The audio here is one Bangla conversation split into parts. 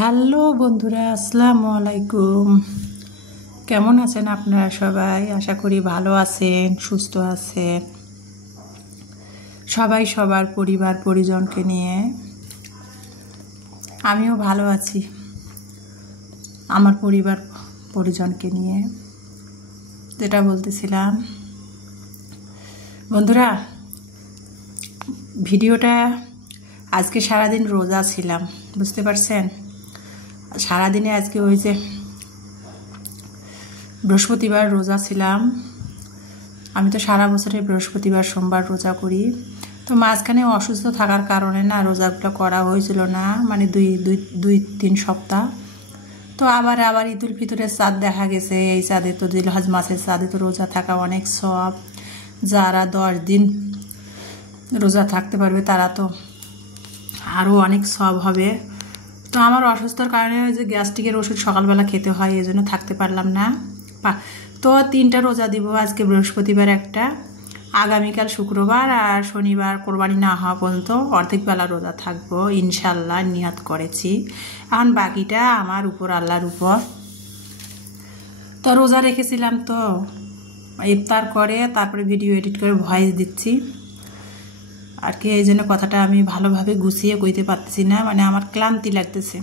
হ্যালো বন্ধুরা, আসসালামু আলাইকুম। কেমন আছেন আপনারা সবাই? আশা করি ভালো আছেন, সুস্থ আছেন। সবাই সবার পরিবার পরিজনকে নিয়ে আমিও ভালো আছি, আমার পরিবার পরিজনকে নিয়ে। যেটা বলতেছিলাম বন্ধুরা, ভিডিওটা আজকে সারাদিন রোজা ছিলাম, বুঝতে পারছেন? সারাদিনে আজকে ওই যে বৃহস্পতিবার রোজা ছিলাম। আমি তো সারা বছরে বৃহস্পতিবার সোমবার রোজা করি। তো মাঝখানে অসুস্থ থাকার কারণে না রোজাগুলো করা হয়েছিল না, মানে দুই তিন সপ্তাহ। তো আবার ঈদুল ফিতরের চাঁদ দেখা গেছে। এই চাঁদে তো জিলহজ মাসের চাঁদে তো রোজা থাকা অনেক সওয়াব। যারা 10 দিন রোজা থাকতে পারবে তারা তো আরও অনেক সওয়াব হবে। তো আমার অসুস্থতার কারণে ওই যে গ্যাস্ট্রিকের ওষুধ সকালবেলা খেতে হয়, এই জন্য থাকতে পারলাম না। তো 3টা রোজা দিব, আজকে বৃহস্পতিবার একটা, আগামীকাল শুক্রবার, আর শনিবার কোরবানি না হওয়া পর্যন্ত অর্ধেক বেলা রোজা থাকবো ইনশাল্লাহ, নিয়ত করেছি। এখন বাকিটা আমার উপর, আল্লাহর উপর। তো রোজা রেখেছিলাম, তো ইফতার করে তারপরে ভিডিও এডিট করে ভয়েস দিচ্ছি আর কি। এই জন্য কথাটা আমি ভালোভাবে গুছিয়ে কইতে পারতেছি না, মানে আমার ক্লান্তি লাগতেছে।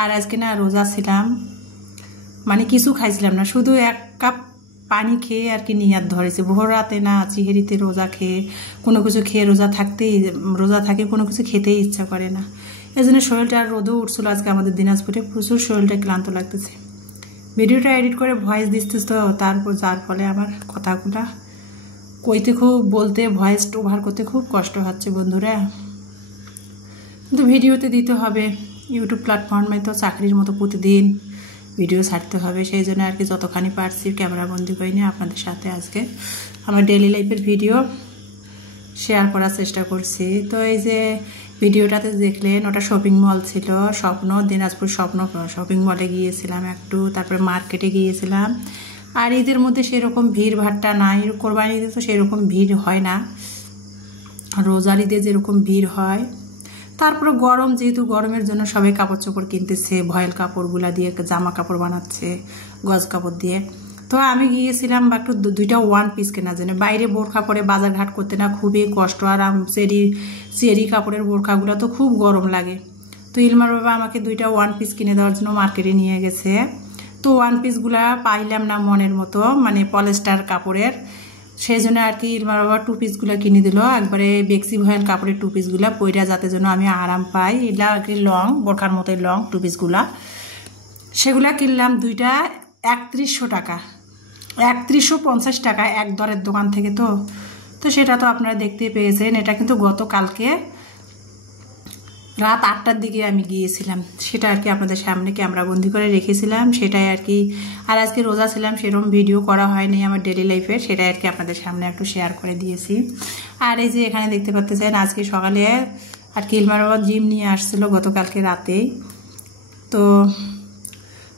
আর আজকে না রোজা ছিলাম, মানে কিছু খাইছিলাম না, শুধু 1 কাপ পানি খেয়ে আর কি নিয়াত ধরেছে। ভোর রাতে না চিহেরিতে রোজা খেয়ে কোনো কিছু খেয়ে রোজা থাকে, কোনো কিছু খেতেই ইচ্ছা করে না। এই জন্য শরীরটা, আর রোদও উঠছিল আজকে আমাদের দিনাজপুরে, প্রচুর শরীরটা ক্লান্ত লাগতেছে। ভিডিওটা এডিট করে ভয়েস দিচ্ছিস, তো তারপর যার ফলে আমার কথাগুলা কইতে বলতে ভয়েস ওভার করতে খুব কষ্ট হচ্ছে বন্ধুরা। কিন্তু ভিডিওতে দিতে হবে, ইউটিউব প্ল্যাটফর্মে তো চাকরির মতো প্রতিদিন ভিডিও ছাড়তে হবে। সেই জন্য আর কি যতখানি পারছি ক্যামেরা বন্দি করে নিয়ে আপনাদের সাথে আজকে আমার ডেইলি লাইফের ভিডিও শেয়ার করার চেষ্টা করছি। তো এই যে ভিডিওটাতে দেখলেন, ওটা শপিং মল ছিল, দিনাজপুর শপিং মলে গিয়েছিলাম একটু, তারপরে মার্কেটে গিয়েছিলাম। আর ঈদের মধ্যে সেরকম ভিড় ভাট্টা নাই, কোরবানি ঈদে তো সেরকম ভিড় হয় না, রোজার ঈদে যেরকম ভিড় হয়। তারপরে গরম, যেহেতু গরমের জন্য সবাই কাপড় চোপড় কিনতেছে, ভয়েল কাপড়গুলা দিয়ে জামা কাপড় বানাচ্ছে, গজ কাপড় দিয়ে। তো আমি গিয়েছিলাম একটু 2টা 1 পিস কেনার জন্য। বাইরে বোরখা পরে বাজার ঘাট করতে না খুবই কষ্ট, আর চেরি কাপড়ের বোরখাগুলো তো খুব গরম লাগে। তো ইলমার বাবা আমাকে 2টা 1 পিস কিনে দেওয়ার জন্য মার্কেটে নিয়ে গেছে। তো 1 পিসগুলা পাইলাম না মনের মতো, মানে পলিস্টার কাপড়ের। সেই জন্য আর কি ইলমার বাবা 2 পিসগুলো কিনে দিল, একবারে বেক্সি ভয়েল কাপড়ের 2 পিসগুলা পইরা, যাতে যেন আমি আরাম পাই। এগুলা আর কি লং, বোরখার মতোই লং 2 পিসগুলা। সেগুলা কিনলাম 2টা 3100 টাকা, 3150 টাকা এক দরের দোকান থেকে। তো সেটা তো আপনারা দেখতেই পেয়েছেন। এটা কিন্তু গতকালকে রাত 8টার দিকে আমি গিয়েছিলাম, সেটা আর কি আপনাদের সামনে ক্যামেরা বন্দি করে রেখেছিলাম, সেটাই আর কি। আর আজকে রোজা ছিলাম, সেরকম ভিডিও করা হয়নি আমার ডেইলি লাইফের, সেটাই আর কি আপনাদের সামনে একটু শেয়ার করে দিয়েছি। আর এই যে এখানে দেখতে পাচ্ছেন, আজকে সকালে আর কি ইলমার বাবা ডিম নিয়ে আসছিল গতকালকে রাতেই। তো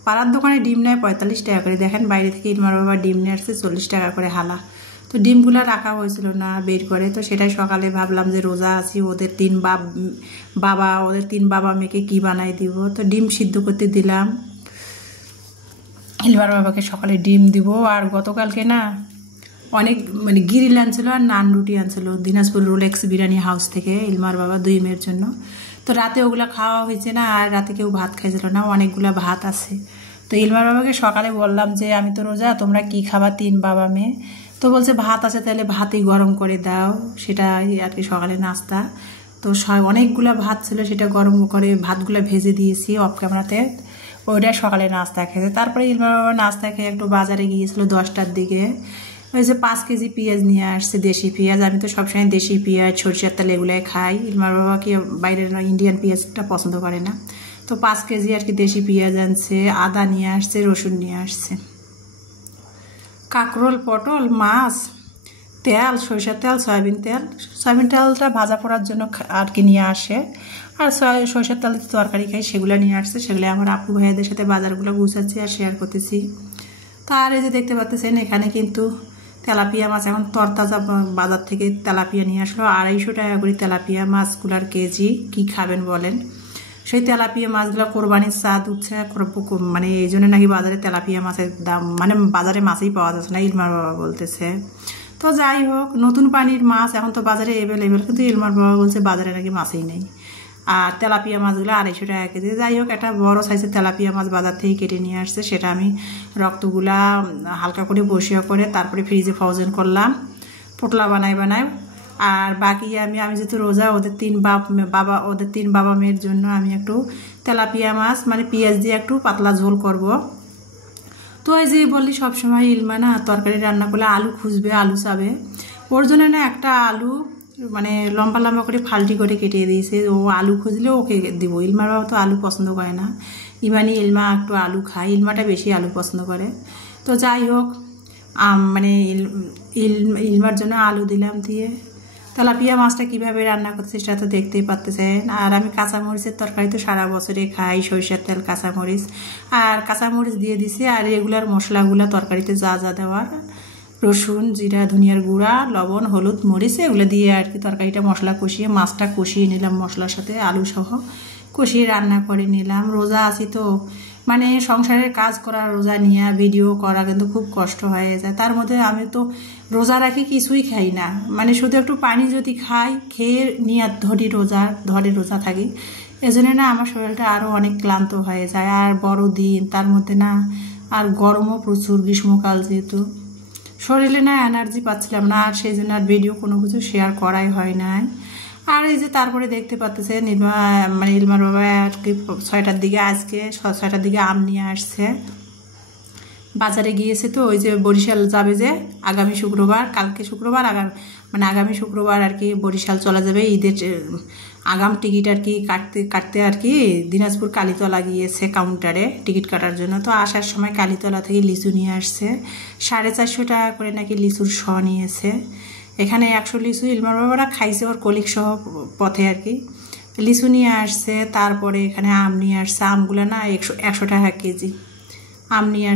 পাড়ার দোকানে ডিম নেয় 45 টাকা করে, দেখেন বাইরে থেকে ইলমার বাবা ডিম নিয়ে আসছে 40 টাকা করে হালা। তো ডিমগুলো রাখা হয়েছিল না বের করে, তো সেটাই সকালে ভাবলাম যে রোজা আছি, ওদের 3 বাবা মেয়েকে কি বানাই দিব। তো ডিম সিদ্ধ করতে দিলাম, ইলমার বাবাকে সকালে ডিম দিব। আর গতকালকে না অনেক মানে গিরিল আনছিল আর নান রুটি আনছিল দিনাজপুর রোলেক্স বিরিয়ানি হাউস থেকে ইলমার বাবা 2 মেয়ের জন্য। তো রাতে ওগুলা খাওয়া হয়েছে না, আর রাতে কেউ ভাত খাইছিল না, অনেকগুলা ভাত আছে। তো ইলমার বাবাকে সকালে বললাম যে আমি তো রোজা, তোমরা কি খাবা 3 বাবা মেয়ে? তো বলছে ভাত আছে, তাহলে ভাতই গরম করে দাও, সেটা আর কি সকালে নাস্তা। তো অনেকগুলা ভাত ছিল, সেটা গরম করে ভাতগুলা ভেজে দিয়েছি অফ ক্যামেরাতে, ওইটা সকালে নাস্তা খেয়েছে। তারপরে ইলমার বাবা নাস্তা খেয়ে একটু বাজারে গিয়েছিল 10টার দিকে। ওই যে 5 কেজি পেঁয়াজ নিয়ে আসছে, দেশি পেঁয়াজ। আমি তো সবসময় দেশি পেঁয়াজ, সরিষার তেল এগুলাই খাই। ইলমার বাবা কি বাইরের ইন্ডিয়ান পেঁয়াজটা পছন্দ করে না। তো 5 কেজি আর কি দেশি পেঁয়াজ আনছে, আদা নিয়ে আসছে, রসুন নিয়ে আসছে, কাঁকরোল, পটল, মাছ, তেল, সরিষার তেল, সয়াবিন তেলটা ভাজা পোড়ার জন্য আর কি নিয়ে আসে। আর সরিষার তেল তরকারি খাই, সেগুলো নিয়ে আসছে। সেগুলো আমার আপু ভাইয়াদের সাথে বাজারগুলো গুছাচ্ছি আর শেয়ার করতেছি। তার এই যে দেখতে পাচ্ছেন, এখানে কিন্তু তেলাপিয়া মাছ এখন তরতাজা বাজার থেকে তেলাপিয়া নিয়ে আসলো, 250 টাকা করে তেলাপিয়া মাছগুলার কেজি। কি খাবেন বলেন? সেই তেলাপিয়া মাছগুলো কোরবানির স্বাদ উঠছে, মানে এই জন্য নাকি বাজারে তেলাপিয়া মাছের দাম, মানে বাজারে মাছই পাওয়া যাচ্ছে না, ইলমার বাবা বলতেছে। তো যাই হোক, নতুন পানির মাছ এখন তো বাজারে অ্যাভেলেবেল, কিন্তু ইলমার বাবা বলছে বাজারে নাকি মাছই নেই। আর তেলাপিয়া মাছগুলো 250 টাকা কেজি। যাই হোক, একটা বড় সাইজের তেলাপিয়া মাছ বাজার থেকে কেটে নিয়ে আসছে, সেটা আমি রক্তগুলা হালকা করে বসিয়া করে তারপরে ফ্রিজে ফ্রোজেন করলাম, পোটলা বানাই। আর বাকি আমি যেহেতু রোজা, ওদের তিন বাবা মেয়ের জন্য আমি একটু তেলাপিয়া মাছ মানে পেঁয়াজ দিয়ে একটু পাতলা ঝোল করব। তো এই যে বললি সবসময় ইলমা না তরকারি রান্না করলে আলু খুঁজবে, আলু চাবে, ওর জন্য না একটা আলু মানে লম্বা লম্বা করে ফাল্টি করে কেটে দিয়েছে। ও আলু খুঁজলে ওকে দিব। ইলমার বাবা তো আলু পছন্দ করে না, ইলমা একটু আলু খায়, ইলমাটা বেশি আলু পছন্দ করে। তো যাই হোক, মানে ইলমার জন্য আলু দিলাম, দিয়ে তেলাপিয়া মাছটা কীভাবে রান্না করছে সেটা তো দেখতেই পাচ্ছেন। আর আমি কাঁচামরিচের তরকারি তো সারা বছরে খাই, সরিষার তেল, কাঁচামরিচ, আর কাঁচামরিচ দিয়ে দিছি। আর রেগুলার মশলাগুলো তরকারিতে যা যা দেওয়ার, রসুন, জিরা, ধনিয়ার গুঁড়া, লবণ, হলুদ, মরিচ, এগুলো দিয়ে আর কি তরকারিটা মশলা কষিয়ে, মাছটা কষিয়ে নিলাম মশলার সাথে, আলু সহ কষিয়ে রান্না করে নিলাম। রোজা আছি তো, মানে সংসারের কাজ করা, রোজা নিয়ে ভিডিও করা কিন্তু খুব কষ্ট হয়ে যায়। তার মধ্যে আমি তো রোজা রাখি কিছুই খাই না, মানে শুধু একটু পানি যদি খাই, খেয়ে নিয়ে ধরে রোজা থাকি। এজন্য না আমার শরীরটা আরও অনেক ক্লান্ত হয়ে যায়। আর বড় দিন, তার মধ্যে না আর গরমও প্রচুর, গ্রীষ্মকাল যেহেতু, শরীরে না এনার্জি পাচ্ছিলাম না, আর সেই জন্য আর ভিডিও কোনো কিছু শেয়ার করাই হয় নাই। আর এই যে তারপরে দেখতে পাচ্ছেন মানে ইলমার বাবা আর কি 6টার দিকে, আজকে 6টার দিকে আম নিয়ে আসছে, বাজারে গিয়েছে। তো ওই যে বরিশাল যাবে যে আগামী শুক্রবার, কালকে শুক্রবার, আগামী শুক্রবার আর কি বরিশাল চলে যাবে ঈদের আগাম টিকিট আর কি কাটতে আর কি দিনাজপুর কালীতলা গিয়েছে কাউন্টারে টিকিট কাটার জন্য। তো আসার সময় কালীতলা থেকে লিচু নিয়ে আসছে, 450 টাকা করে নাকি লিচুর শ নিয়েছে। এখানে 100 লিচু ইলমার বাবারা খাইছে, ওর কলিগ সহ পথে আর কি লিচু নিয়ে আসছে। তারপরে এখানে আম নিয়ে আসছে, আমগুলো না 100 টাকা কেজি আম নিয়ে আসছে।